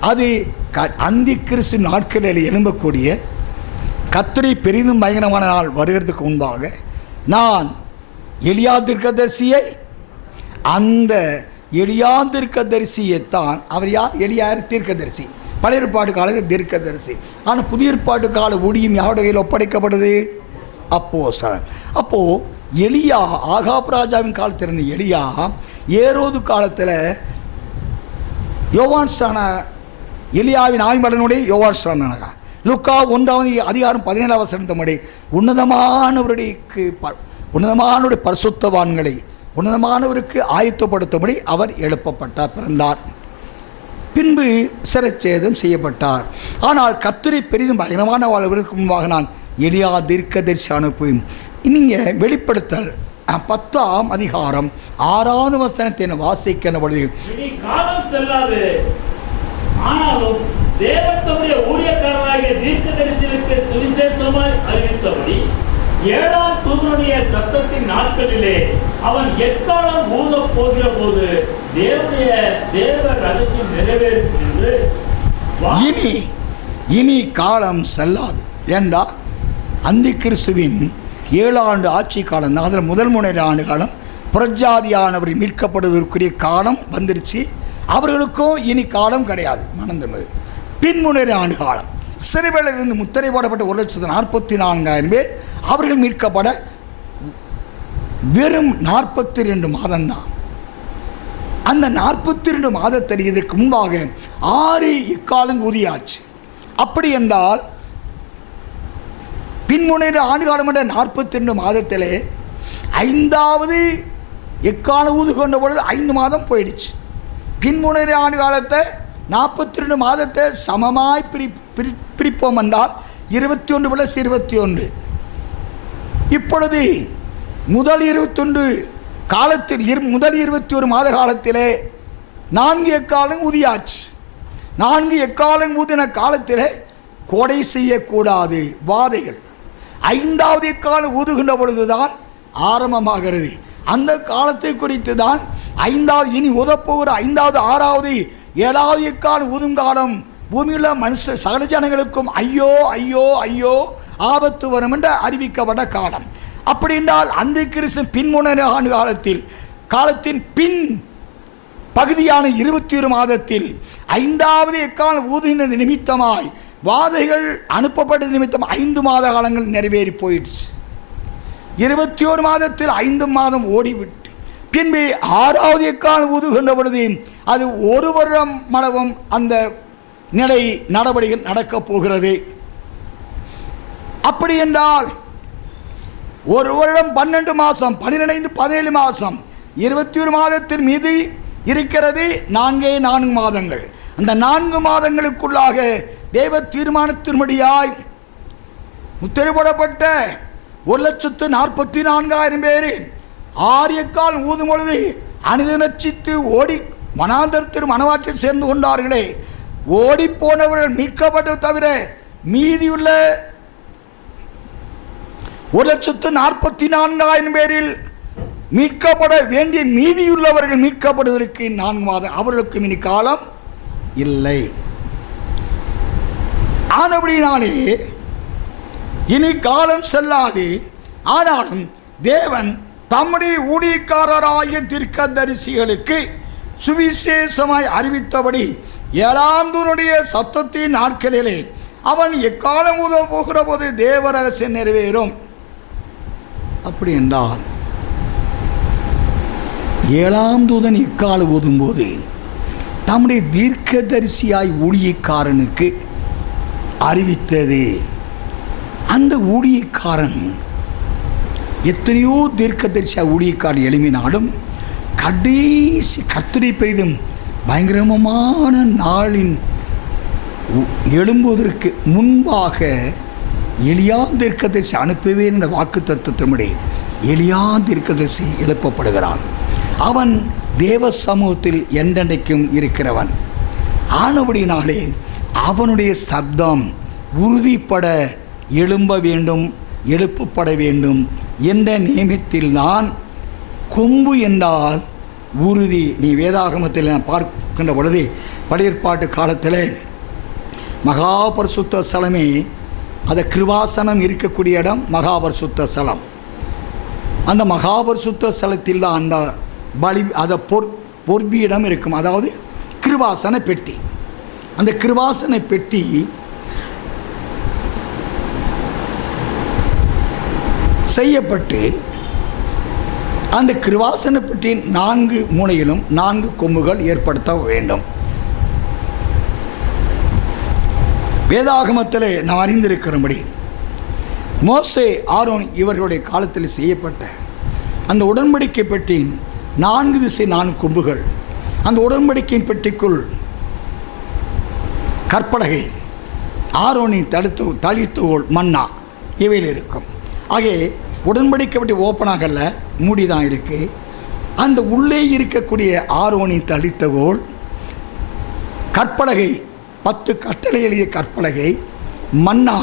அது க அந்தி கிறிஸ்து நாட்களில் எழும்பக்கூடிய கத்திரி பெரிதும் பயங்கரமான நாள் வருகிறதுக்கு முன்பாக நான் எலியா அந்த எலியா தான் அவர் யார்? எளியார் தீர்க்கதரிசி. பழைய ஏற்பாட்டு காலத்தில் தீர்க்கதரிசி. ஆனால் புதிய ஏற்பாட்டு கால ஊழியம் யாருடைய கையில் ஒப்படைக்கப்படுது? அப்போ சார் அப்போது எளியா ஆகாப் ராஜாவின் காலத்தில் இருந்த எளியா ஏரோது காலத்தில் யோவான்ஸ்தான எலியாவின் ஆய்மலனுடைய யோவான் லுக்கா ஒன்றாவது அதிகாரம் பதினேழாவது வசனத்தபடி உன்னதமானவருடைய ப உன்னதமானவருடைய பரிசுத்தவான்களை உன்னதமானவருக்கு ஆயத்தப்படுத்தும்படி அவர் எழுப்பப்பட்டார் பிறந்தார். பின்பு சிரச்சேதம் செய்யப்பட்டார். ஆனால் கத்திரி பெரிதும் பயங்கரமான வாழ்வதற்கு முன்பாக நான் எளியா தீர்க்கதரிசி அனுப்புவேன். நீங்கள் வெளிப்படுத்தல் பத்தாம் அதிகாரம் ஆறாவது வசனத்தை வாசிக்கிற பொழுது ஆனாலும் தேவன் தம்முடைய தீர்க்க தீர்க்கதரிசிகளுக்கு சுவிசேஷமாய் அறிவித்தபடி ஏழாம் தூதனுடைய சத்தத்தின் நாட்களிலே அவன் எக்காலம் ஊத போகிற போது தேவனுடைய தேவ ரகசியம் நிறைவேறும் என்று இனி இனி காலம் செல்லாது. ஏண்டா? அந்தி கிறிஸ்துவின் ஏழு ஆண்டு ஆட்சி காலம் தான் அதில் முதல் மூணு ஆண்டு காலம் புறஜாதியானவர் மீட்கப்படுவதற்குரிய காலம் வந்துருச்சு. அவர்களுக்கும் இனி காலம் கிடையாது. மணந்தது பின்முனைறு ஆண்டு காலம். சிறைவேலிருந்து முத்திரை போடப்பட்ட ஒரு லட்சத்து நாற்பத்தி நான்காயிரம் பேர் அவர்கள் மீட்கப்பட வெறும் நாற்பத்தி ரெண்டு மாதம்தான். அந்த நாற்பத்தி ரெண்டு மாதத்தில் இதற்கு முன்பாக ஆறு இக்காலம் ஊதியாச்சு அப்படி என்றால் பின்முனைறு ஆண்டு காலம் என்ற நாற்பத்தி ரெண்டு மாதத்திலே ஐந்தாவது எக்காலம் ஊது கொண்ட பொழுது ஐந்து மாதம் போயிடுச்சு. பின்முனைறு ஆண்டு காலத்தை நாற்பத்தி ரெண்டு மாதத்தை சமமாய் பிரி பிரி பிரிப்போம் என்றால் இருபத்தி ஒன்று பிளஸ் இருபத்தி ஒன்று இப்பொழுது முதல் இருபத்தொன்று காலத்தில் இரு முதல் இருபத்தி ஒரு மாத காலத்திலே நான்கு எக்காலம் ஊதியாச்சு. நான்கு எக்காலம் ஊதின காலத்திலே கொடை செய்யக்கூடாது வாதைகள். ஐந்தாவது எக்காலம் ஊதுகின்ற பொழுதுதான் ஆரம்பமாகிறது. அந்த காலத்தை குறித்து தான் ஐந்தாவது இனி உதப்போகிற ஐந்தாவது ஆறாவது ஏழாவது இக்கால் ஊதும் காலம் மனுஷ சகல ஜனங்களுக்கும் ஐயோ ஐயோ ஐயோ ஆபத்து வரும் என்று அறிவிக்கப்பட்ட காலம். அப்படி என்றால் அந்த கிறிஸ்து பின்முன ஆண்டு காலத்தில் காலத்தின் பின் பகுதியான இருபத்தி ஒரு மாதத்தில் ஐந்தாவது எக்காலம் ஊதுகின்ற நிமித்தமாய் வாதைகள் அனுப்பப்பட்ட நிமித்தம் ஐந்து மாத காலங்கள் நிறைவேறி போயிடுச்சு இருபத்தி ஒரு மாதத்தில் ஐந்து மாதம் ஓடிவிட்டு பின்பு ஆறாவது எக்காலம் ஊதுகின்ற பொழுது அது ஒரு வருடம் மளவும் அந்த நிலை நடவடிக்கை நடக்கப் போகிறது. அப்படி என்றால் ஒரு வருடம் பன்னெண்டு மாதம் பன்னிரெண்டு பதினேழு மாதம் இருபத்தி ஒரு மாதத்தின் மீது இருக்கிறது நான்கே நான்கு மாதங்கள். அந்த நான்கு மாதங்களுக்குள்ளாக தேவ தீர்மானத்தின்படியாய் முத்திரை போடப்பட்ட ஒரு லட்சத்து நாற்பத்தி நான்காயிரம் பேர் ஆரியக்கால் ஊதும் பொழுது அனுதினச்சித்து ஓடி வனாந்தரத்தில் மனவாற்றில் சேர்ந்து கொண்டார்களே. ஓடி போனவர்கள் மீட்கப்பட்ட தவிர மீதியுள்ள ஒரு லட்சத்து நாற்பத்தி நான்காயிரம் பேரில் மீட்கப்பட வேண்டிய மீதியுள்ளவர்கள் மீட்கப்படுவதற்கு நான்கு மாதம் அவர்களுக்கும் இனி காலம் இல்லை. ஆனபடினாலே இனி காலம் செல்லாது. ஆனாலும் தேவன் தம்முடைய ஊழியக்காரராகிய தீர்க்கதரிசிகளுக்கு சுவிசேஷமாய் அறிவித்தபடி ஏழாம் தூனுடைய சத்தத்தின் நாட்களிலே அவன் எக்காலம் உதவ போகிற போது தேவ ரகசியம் நிறைவேறும். அப்படி என்றால் ஏழாம் தூதன் இக்கால ஓதும்போது தம்முடைய தீர்க்கதரிசியாய் ஊழியக்காரனுக்கு அறிவித்தது. அந்த ஊழியக்காரன் எத்தனையோ தீர்க்கதரிசியாக ஊழியக்கார் எழுமினாலும் கடைசி கர்த்தனை பெரிதும் பயங்கரமான நாளின் உ- எழும்புவதற்கு முன்பாக எளியா தீர்க்கதரிசி அனுப்பவே என்ற வாக்கு தத்துவத்தினுடைய எளியா தீர்க்கதரிசி எழுப்பப்படுகிறான். அவன் தேவ சமூகத்தில் என்றென்றைக்கும் இருக்கிறவன். ஆனபடினாலே அவனுடைய சப்தம் உறுதிப்பட எழும்ப வேண்டும் எழுப்பப்பட வேண்டும் என்ற நியமத்தில்தான் கொம்பு என்றால் உறுதி. நீ வேதாகமத்தில் நான் பார்க்கின்ற பொழுது படையற்பாட்டு காலத்தில் மகாபரிசுத்த ஸ்தலமே அந்த கிருவாசனம் இருக்கக்கூடிய இடம் மகாபரிசுத்த ஸ்தலம். அந்த மகாபரிசுத்த ஸ்தலத்தில் தான் அந்த பலி அதை பொற் பொற்பியிடம் இருக்கும். அதாவது கிருவாசன பெட்டி. அந்த கிருவாசன பெட்டி செய்யப்பட்டு அந்த கிருவாசன நான்கு மூனையிலும் நான்கு கொம்புகள் ஏற்படுத்த வேண்டும். வேதாகமத்தில் நாம் அறிந்திருக்கிறபடி மோசே ஆரோன் இவர்களுடைய காலத்தில் செய்யப்பட்ட அந்த உடன்படிக்கை பெட்டியின் நான்கு திசை நான்கு கொம்புகள் அந்த உடன்படிக்கையின் பெட்டிக்குள் கற்பலகை ஆரோனின் தடுத்து தளித்துகோள் மன்னா இவையில் இருக்கும். ஆகவே உடன்படிக்கை பற்றி ஓப்பனாகல மூடி தான் இருக்குது அந்த உள்ளே இருக்கக்கூடிய ஆரோனின் தளித்தகோள் கற்பலகை பத்து கட்டளை எழுதிய கற்பலகை மன்னா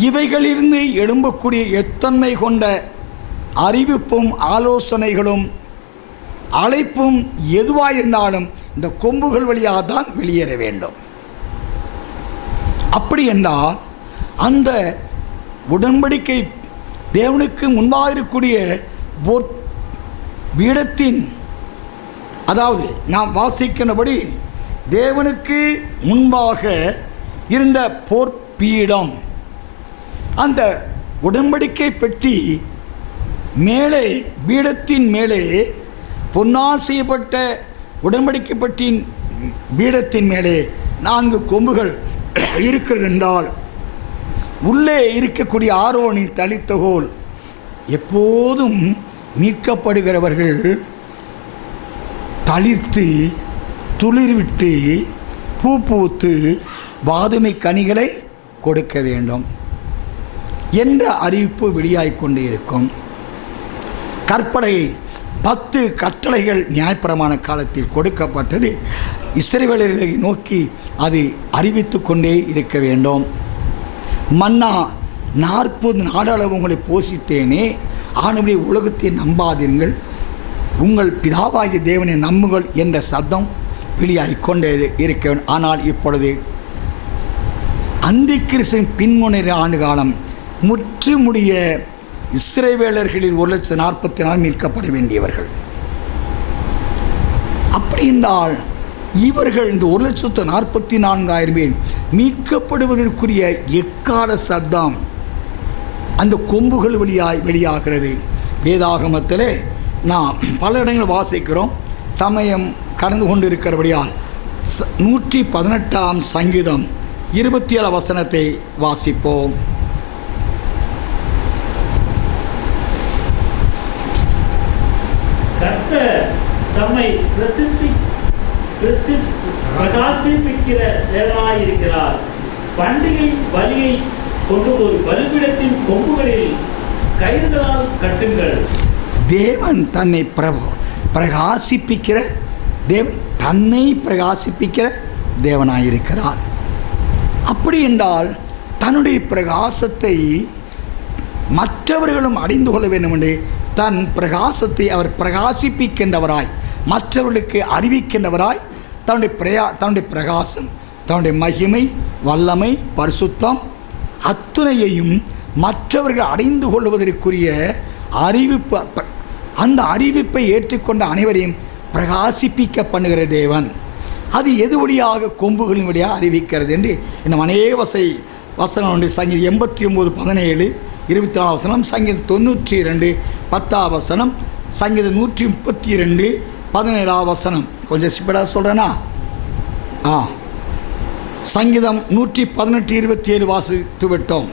இவைகளிலிருந்து எழும்பக்கூடிய எத்தன்மை கொண்ட அறிவிப்பும் ஆலோசனைகளும் அழைப்பும் எதுவாயிருந்தாலும் இந்த கொம்புகள் வழியாக தான் வெளியேற வேண்டும். அப்படி என்றால் அந்த உடன்படிக்கை தேவனுக்கு முன்பாக இருக்கக்கூடிய போர் பீடத்தின் அதாவது நாம் வாசிக்கிறபடி தேவனுக்கு முன்பாக இருந்த பொற்பீடம் அந்த உடன்படிக்கை பெட்டி மேலே பீடத்தின் மேலே பொன்னால் செய்யப்பட்ட உடன்படிக்கை பெட்டியின் பீடத்தின் மேலே நான்கு கொம்புகள் இருக்கிறது என்றால் உள்ளே இருக்கக்கூடிய ஆரோனின் தளித்தகோல் எப்போதும் மீட்கப்படுகிறவர்கள் தளிர்த்து துளிர்விட்டு பூ பூத்து வாதுமை கனிகளை கொடுக்க வேண்டும் என்ற அறிவிப்பு வெளியாகிக்கொண்டே இருக்கும். கற்பனை பத்து கட்டளைகள் நியாயப்பிரமான காலத்தில் கொடுக்கப்பட்டது. இஸ்ரேவேலர்களை நோக்கி அது அறிவித்து கொண்டே இருக்க வேண்டும். மன்னா நாற்பது நாடளவு உங்களை போஷித்தேனே. ஆனபடி உலகத்தை நம்பாதீர்கள். உங்கள் பிதாவாகிய தேவனை நம்புங்கள் என்ற சத்தம் வெளியாகி கொண்டே இருக்க ஆனால் இப்பொழுது அந்தி கிறிஸ்தின் பின்முனைற ஆண்டு காலம் முற்றுமுடிய இஸ்ரேவேலர்களில் ஒரு லட்சத்து நாற்பத்தி நாலு மீட்கப்பட வேண்டியவர்கள். அப்படி இருந்தால் இவர்கள் இந்த ஒரு லட்சத்து நாற்பத்தி நான்காயிரம் பேர் மீட்கப்படுவதற்குரிய எக்கால சத்தம் அந்த கொம்புகள் வழியாய் வெளியாகிறது. வேதாகமத்தில் நாம் பல இடங்கள் வாசிக்கிறோம். சமயம் கடந்து கொண்டு இருக்கிறபடியால் ச- நூற்றி பதினெட்டாம் சங்கீதம் இருபத்தி ஏழு வசனத்தை வாசிப்போம். தம்மை பிரசித்தி பிரசித் பிரகாசிப்பிக்கிற தேவனாயிருக்கிறார். பண்டிகை வலியை கொண்டு ஒரு பலிபிடத்தின் கொம்புகளில் கயிறுகளால் கட்டுங்கள். தேவன் தன்னை பிரபு பிரகாசிப்பிக்கிற தேவன் தன்னை பிரகாசிப்பிக்கிற தேவனாயிருக்கிறார். அப்படி என்றால் தன்னுடைய பிரகாசத்தை மற்றவர்களும் அறிந்து கொள்ள வேண்டும் என்று தன் பிரகாசத்தை அவர் பிரகாசிப்பிக்கின்றவராய் மற்றவர்களுக்கு அறிவிக்கின்றவராய் தன்னுடைய பிரயா தன்னுடைய பிரகாசம் தன்னுடைய மகிமை வல்லமை பரிசுத்தம் அத்துணையையும் மற்றவர்கள் அடைந்து கொள்வதற்குரிய அறிவிப்பு அந்த அறிவிப்பை ஏற்றுக்கொண்ட அனைவரையும் பிரகாசிப்பிக்க பண்ணுகிற தேவன். அது எது வழியாக கொம்புகளின் வழியாக அறிவிக்கிறது என்று இந்த அநேக வசை வசனம் உண்டு. சங்கீதம் எண்பத்தி ஒம்பது பதினேழு இருபத்தி நாலு வசனம் சங்கீதம் தொண்ணூற்றி ரெண்டு பத்தாம் வசனம் சங்கீதம் நூற்றி முப்பத்தி ரெண்டு பதினேழாம் வசனம். கொஞ்சம் ஸ்பீடாக சொல்கிறேனா ஆ. சங்கீதம் நூற்றி பதினெட்டு இருபத்தி ஏழு வாசித்து விட்டோம்.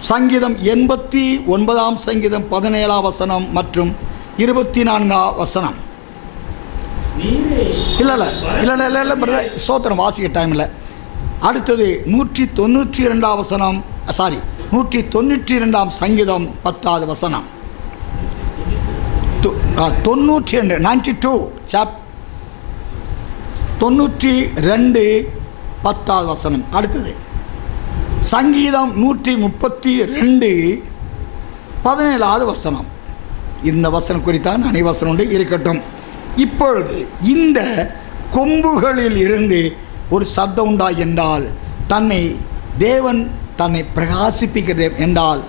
சங்கீதம் எண்பத்தி ஒன்பதாம் சங்கீதம் பதினேழாம் வசனம் மற்றும் இருபத்தி நான்காம் வசனம். இல்லை இல்லை இல்லை இல்லை இல்லை இல்லை பிரதர் சோத்திரம் வாசிக்க டைம் இல்லை. அடுத்தது நூற்றி தொண்ணூற்றி ரெண்டாம் வசனம் சாரி நூற்றி தொண்ணூற்றி ரெண்டாம் சங்கீதம் பத்தாவது வசனம். தொ- தொண்ணூற்றி ரெண்டு நைன்டி டூ சாப் தொண்ணூற்றி ரெண்டு பத்தாவது வசனம். அடுத்தது. சங்கீதம் நூற்றி முப்பத்தி ரெண்டு பதினேழாவது வசனம். இந்த வசனம் குறித்தான் அனைவசனம் உண்டு இருக்கட்டும். இப்பொழுது இந்த கொம்புகளில் இருந்து ஒரு சத்தம் உண்டா என்றால் தன்னை தேவன் தன்னை பிரகாசிப்பிக்கிறது என்றால்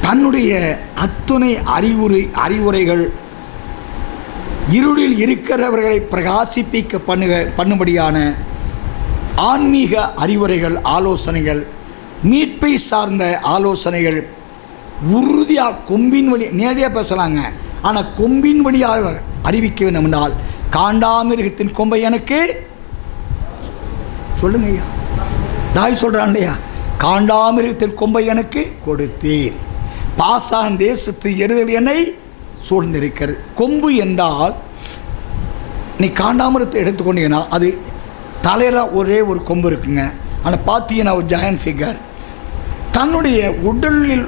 தன்னுடைய அத்துணை அறிவுரை அறிவுரைகள் இருளில் இருக்கிறவர்களை பிரகாசிப்பிக்க பண்ணுக பண்ணும்படியான ஆன்மீக அறிவுரைகள் ஆலோசனைகள் மீட்பை சார்ந்த ஆலோசனைகள் உறுதியாக கொம்பின் வழி நேரடியாக பேசலாங்க. ஆனால் கொம்பின் வழியாக அறிவிக்க வேண்டும் என்றால் காண்டாமிருகத்தின் கொம்பை எனக்கு சொல்லுங்க ஐயா. தாய் சொல்கிறான் இல்லையா? காண்டாமிருகத்தின் கொம்பை எனக்கு கொடுத்தீர். பாசான் தேசத்து எருதல் என்னை சூழ்ந்திருக்கிறது. கொம்பு என்றால் நீ காண்டாமிரத்தை எடுத்துக்கொண்டீங்கன்னா அது தலையில் ஒரே ஒரு கொம்பு இருக்குங்க. ஆனால் பார்த்தீங்கன்னா ஒரு ஜாயன் ஃபிகர் தன்னுடைய உடலில்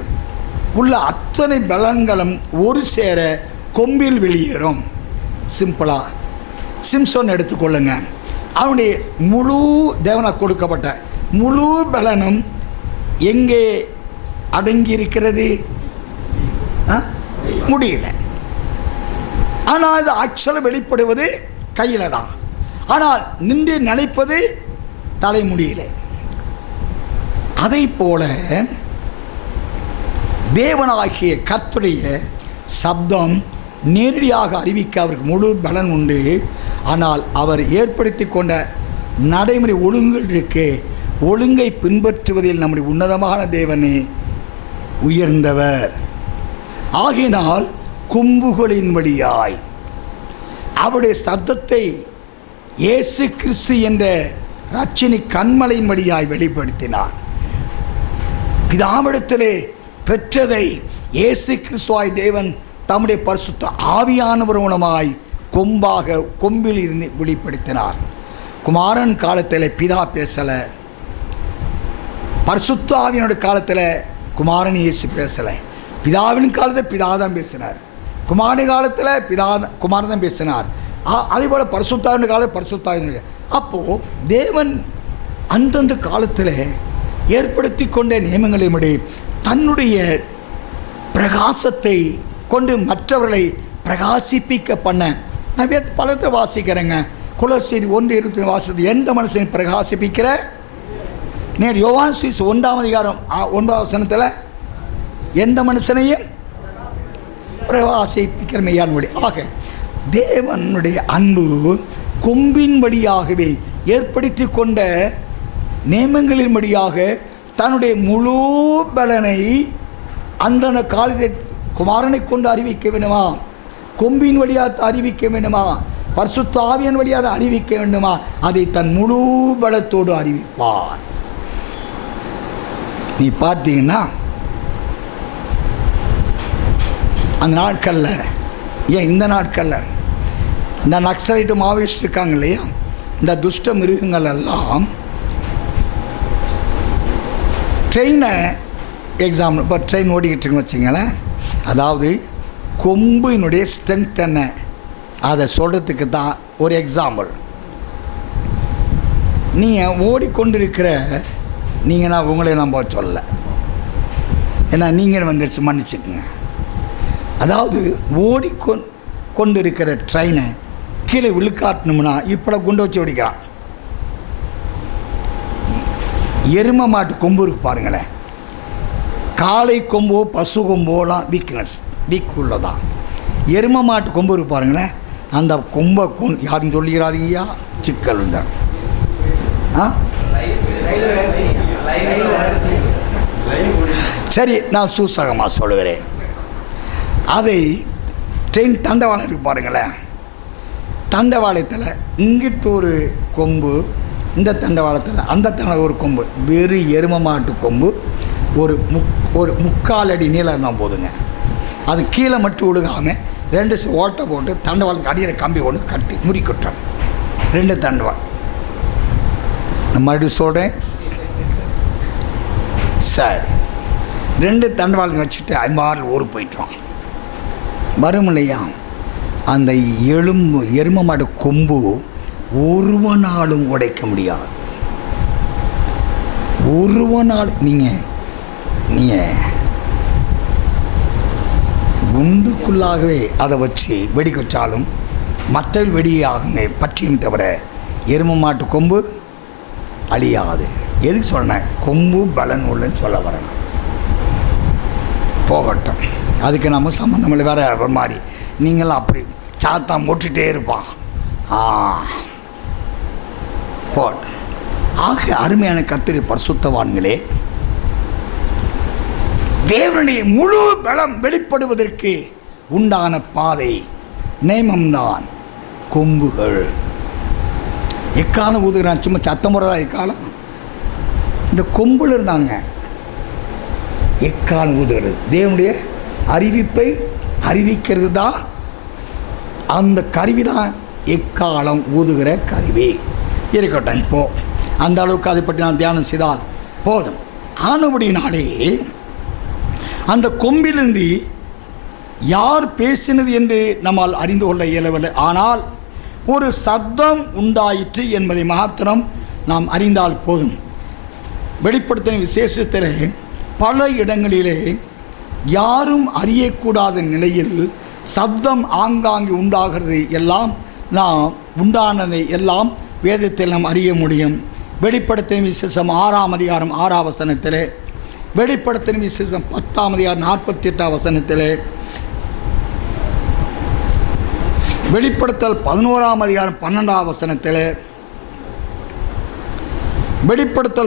உள்ள அத்தனை பலன்களும் ஒரு சேர கொம்பில் வெளியேறும். சிம்பிளாக சிம்சோன் எடுத்துக்கொள்ளுங்க. அவனுடைய முழு தேவனால் கொடுக்கப்பட்ட முழு பலனும் எங்கே அடங்கி இருக்கிறது முடியல. ஆனால் அது ஆக்சுவலாக வெளிப்படுவது கையில் தான் ஆனால் நின்று நினைப்பது தலைமுடியில். அதை போல தேவனாகிய கத்துடைய சப்தம் நேரடியாக அறிவிக்க அவருக்கு முழு பலன் உண்டு. ஆனால் அவர் ஏற்படுத்தி கொண்ட நடைமுறை ஒழுங்குகள் இருக்கு ஒழுங்கை பின்பற்றுவதில் நம்முடைய உன்னதமான தேவனே உயர்ந்தவர். ஆகினால் கொம்புகளின் வழியாய் அவருடைய சப்தத்தை இயேசு கிறிஸ்து என்ற ரட்சினி கண்மலையின் வழியாய் வெளிப்படுத்தினார். பிதாவிடத்திலே பெற்றதை இயேசு கிறிஸ்துவாய் தேவன் தம்முடைய பரிசுத்த ஆவியானவர் மூலமாய் கொம்பாக கொம்பில் இருந்து வெளிப்படுத்தினார். குமாரன் காலத்தில் பிதா பேசலை. பரிசுத்த ஆவியனுடைய காலத்தில் குமாரன் இயேசு பேசலை. பிதாவின் காலத்தில் பிதா தான் பேசினார். குமாரி காலத்தில் பிதா குமாரன் தான் பேசினார். ஆ- அதே போல் பரிசுத்தாவின் காலம் பரிசுத்தாவின் அப்போது தேவன் அந்தந்த காலத்தில் ஏற்படுத்தி கொண்ட நியமங்களின்படி தன்னுடைய பிரகாசத்தை கொண்டு மற்றவர்களை பிரகாசிப்பிக்க பண்ண. நான் பலத்தை வாசிக்கிறேங்க. குலசேரி ஒன்று இருபத்தி வாசித்து எந்த மனுஷன் பிரகாசிப்பிக்கிற? நேர் யோவான் சீஸ் ஒன்றாம் அதிகாரம் ஒன்பதாம் வசனத்தில் எந்த மனுஷனையும் பிரகாசிப்பிக்கிற மெய்யான் ஆக தேவனுடைய அன்பு கொம்பின் வழியாகவே ஏற்படுத்தி கொண்ட நியமங்களின்படியாக தன்னுடைய முழு பலனை அந்தன காலத்தை குமாரனை கொண்டு அறிவிக்க வேண்டுமா? கொம்பின் வழியாக அறிவிக்க வேண்டுமா? பர்சுத்தாவியன் வழியாக அறிவிக்க வேண்டுமா? அதை தன் முழு பலத்தோடு அறிவிப்பார் நீ பார்த்தீங்கன்னா அந்த நாட்களில் ஏன் இந்த நாட்களில்? இந்த நக்சலைட்டு மாவோயிஸ்ட் இருக்காங்க இல்லையா? இந்த துஷ்ட மிருகங்கள் எல்லாம் ட்ரெயினை எக்ஸாம்பிள் இப்போ ட்ரெயின் ஓடிக்கிட்டு இருக்குன்னு வச்சுங்களேன் அதாவது கொம்பினுடைய ஸ்ட்ரென்த் என்ன? அதை சொல்கிறதுக்கு தான் ஒரு எக்ஸாம்பிள் நீங்கள் ஓடிக்கொண்டிருக்கிற நீங்கள் நான் உங்களை நம்ப சொல்லலை. ஏன்னா நீங்கள் வந்துடுச்சு மன்னிச்சுக்குங்க. அதாவது ஓடிக்கொண் கொண்டு இருக்கிற ட்ரெயினை கீழே விழுக்காட்டணும்னா இப்போ குண்டு வச்சு ஓடிக்கிறான் எரும மாட்டு கொம்பு இருக்கு பாருங்களேன். காளை கொம்போ பசு கொம்போலாம் வீக்னஸ் வீக் உள்ளதான். எரும மாட்டு கொம்பு இருக்கு பாருங்களேன். அந்த கொம்பை கொண் யாரும் சொல்லிக்கிறாதீங்கய்யா சிக்கல் உண்டு ஆ? சரி நான் சூசகமாக சொல்கிறேன் அதை ட்ரெயின் தண்டவாளம் இருக்கு பாருங்களேன். தண்டவாளத்தில் இங்கிட்டு ஒரு கொம்பு இந்த தண்டவாளத்தில் அந்த தண்ட ஒரு கொம்பு வெறும் எரும மாட்டு கொம்பு ஒரு முக் ஒரு முக்கால் அடி நீளம் தான் போதுங்க. அது கீழே மட்டும் விழுகாமல் ரெண்டு ஓட்டை போட்டு தண்டவாளத்துக்கு அடியில் கம்பி ஒன்று கட்டி முறிக்கொட்டுறோம் ரெண்டு தண்டவாள் நான் மறுபடியும் சொல்கிறேன் சரி. ரெண்டு தண்டவாளத்துக்கு வச்சுட்டு ஐம்பாறில் ஊர் போயிட்டோம் வரும் இல்லையா அந்த எலும்பு எரும மாடு கொம்பு ஒருவனாலும் உடைக்க முடியாது. ஒருவனால் நீங்கள் நீங்கள் குண்டுக்குள்ளாகவே அதை வச்சு வெடிக்க வச்சாலும் மற்ற வெடியாகுமே பற்றியும் தவிர எரும மாட்டு கொம்பு அழியாது. எதுக்கு சொன்னேன் கொம்பு பலன் உள்ளன்னு சொல்ல வரேன். போகட்டும். அதுக்கு நம்ம சம்மந்தம் இல்லை வேறு ஒரு மாதிரி. நீங்களாம் அப்படி சாத்தா போட்டுட்டே இருப்பான் ஆ. போட். ஆக அருமையான கத்திரி பரிசுத்தவான்களே தேவனுடைய முழு பலம் வெளிப்படுவதற்கு உண்டான பாதை நேமம்தான் கொம்புகள். எக்காலம் ஊதுகிறான்? சும்மா சத்தம் போடுறதா எக்காலம்? இந்த கொம்புல இருந்தாங்க எக்காலம் ஊதுகிறது? தேவனுடைய அறிவிப்பை அறிவிக்கிறது தான் அந்த கருவி தான் எக்காலம் ஊதுகிற கருவி. இருக்கட்டும் இப்போது அந்த அளவுக்கு அதை பற்றி நான் தியானம் செய்தால் போதும். ஆனபடினாலே அந்த கொம்பிலிருந்து யார் பேசினது என்று நம்மால் அறிந்து கொள்ள இயலவில்லை. ஆனால் ஒரு சத்தம் உண்டாயிற்று என்பதை மாத்திரம் நாம் அறிந்தால் போதும். வெளிப்படுத்தின விசேஷத்தில் பல இடங்களிலே யாரும் அறியக்கூடாத நிலையில் சப்தம் ஆங்காங்கு உண்டாகிறது எல்லாம் நாம் உண்டானதை எல்லாம் வேதத்தில் நாம் அறிய முடியும். வெளிப்படுத்தின விசேஷம் ஆறாம் அதிகாரம் ஆறாம் வசனத்திலே வெளிப்படுத்தின விசேஷம் பத்தாம் அதிகாரம் நாற்பத்தி எட்டாம் வசனத்திலே வெளிப்படுத்தல் பதினோராம் அதிகாரம் பன்னெண்டாம் வசனத்தில் வெளிப்படுத்தல்